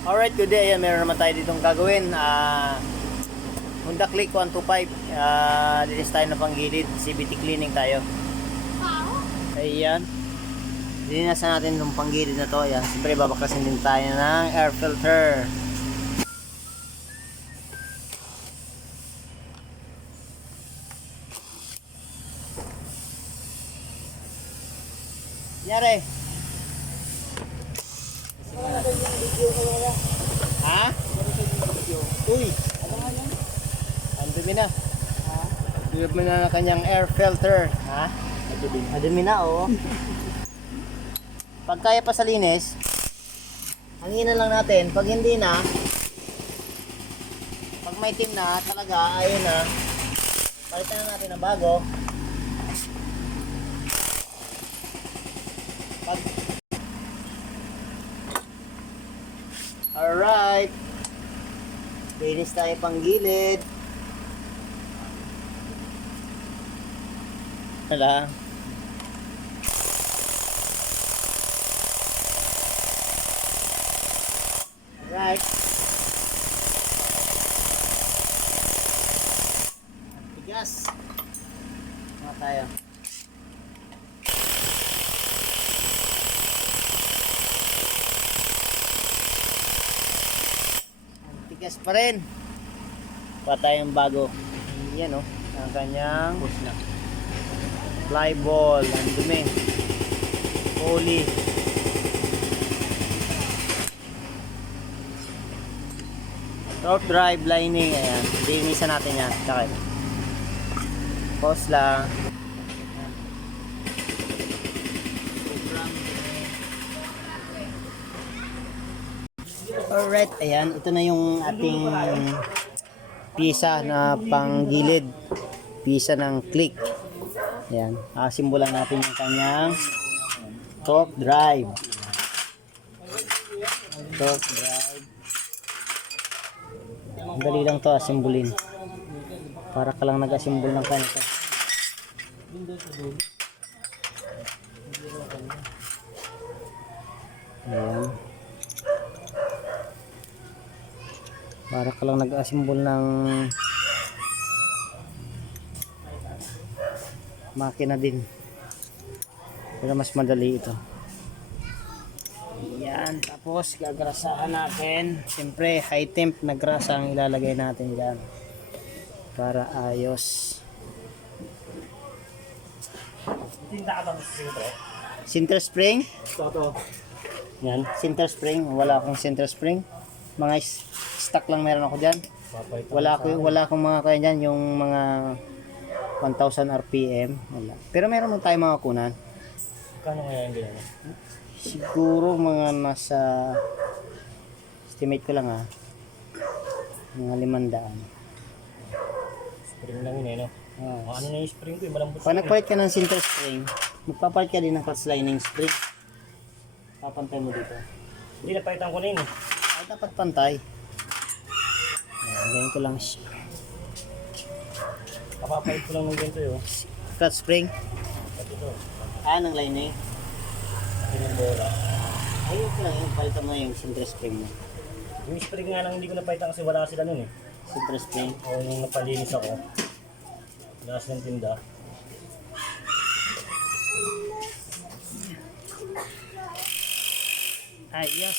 Alright, good day. Ayan, meron naman tayo ditong gagawin. Honda Click 125. Linis tayo ng panggilid. CVT cleaning tayo. Ayan. Linisan natin itong panggilid na to. Ayan. Siyempre, babaklasin din tayo ng air filter. Nyari. Ha? Uy. Ang dumi na. Dumi na ng kanyang air filter. Ha? Ang dumi na, oh. Pag kaya pa sa linis, hanginan lang natin. Pag hindi na, pag may team na, talaga, ayun na. Palitan na natin ng bago. Alright. Linis tayo pang gilid. Wala. Alright. Tigas. Mga tayo. Tigas pa rin. Patay yung bago. Yan o. Ang kanyang fly ball. Ang dumi. Holy. Torque drive lining. Ayan. Linisan natin yan. Tsaka. Pause lang. Alright, ayan, ito na yung ating pisa na panggilid, pisa ng click. Ayan, simbolan natin yung kanyang torque drive. Torque drive. Dali lang to asimbolin. Para ka lang nag-asimbol ng kanito. Ayan. Para ka lang nag-asimbol ng makina din. Pero mas madali ito. Yan. Tapos gagrasahan natin. Siyempre high temp na grasa ang ilalagay natin dyan. Para ayos. Center spring? Yan. Center spring. Wala akong center spring. Mga stock lang meron ako dyan. Wala akong mga kaya dyan, yung mga 1000 RPM. Wala. Pero meron mo tayo mga kunan. Kano kaya yung ganyan? Siguro mga nasa, estimate ko lang mga 500. Spring lang yun no? Ano na yung spring ko yung malambot. Pag nagpalit ka ng center spring, magpapalit ka din ng clutch lining spring. Papantay mo dito. Hindi, napalitan ko na yun Ay, dapat pantay. Ganito lang siya. Kapapalit ko lang ng ganito yun. Clutch spring. At ito. Ng lining. Yung bola. Ayun lang yung palitan mo yung center spring mo. Yung spring nga lang hindi ko napalitan kasi wala sila nun Center spring. O nung napalinis ako. Lakas ng tinda. Ayos.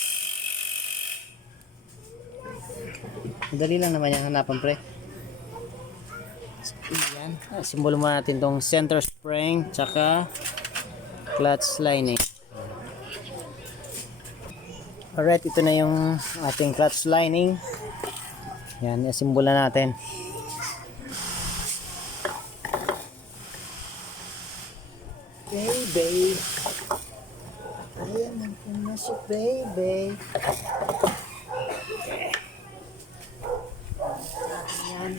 Madali lang naman yung hanapan, pre. Ayan. Simbolo mo natin tong center spring tsaka clutch lining. Alright, ito na yung ating clutch lining. Yan, simbolan natin. Baby. Ayan na si baby. Ayan.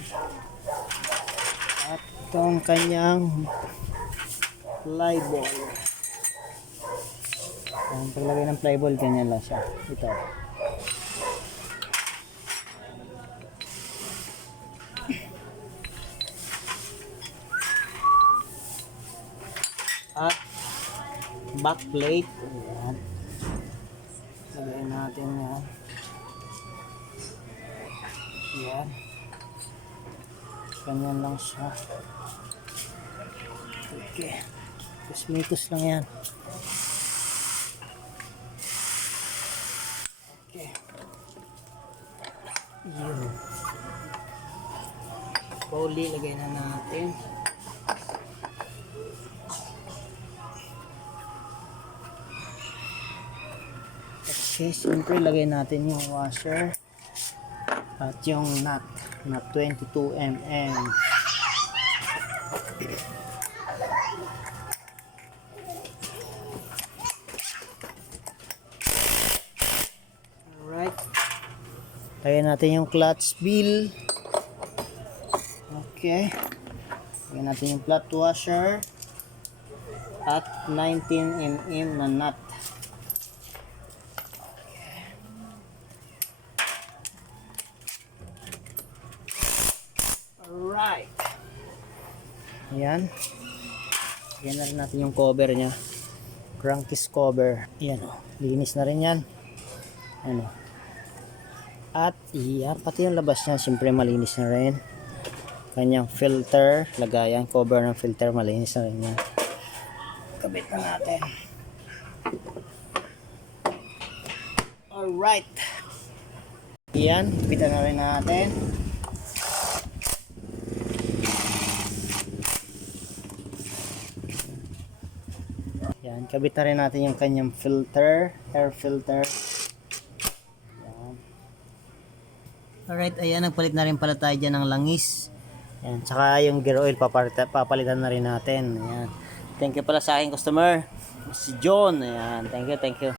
At itong kanyang fly ball. Ang paglagay ng fly ball, ganyan lang siya. Ito. at back plate. Ayan. Lagyan natin yan. Yan. Ganyan lang siya. Okay. Kusmikus lang yan. Okay. Yun. Poly, lagay na natin. Okay, siyempre lagay natin yung washer at yung nut na 22 mm. Alright. Lagyan natin yung clutch bill. Okay. Lagyan natin yung flat washer at 19 mm na nut. Alright. Ayan. Lagyan na rin natin yung cover nya. Crankcase cover. Ayan o. Linis na rin yan. Ano. At iya, pati yung labas niya, siyempre malinis na rin. Kanyang filter, lagayan, cover ng filter, malinis na rin yan. Kabit na natin. Alright. Yan, kabitan na rin natin. Yan, kabit na rin natin yung kanyang filter, air filter. Yan. Alright, ayan, nagpalit na rin pala tayo dyan ng langis. Yan, tsaka yung gear oil, papalitan na rin natin. Ayan. Thank you pala sa aking customer, si John. Ayan, thank you, thank you.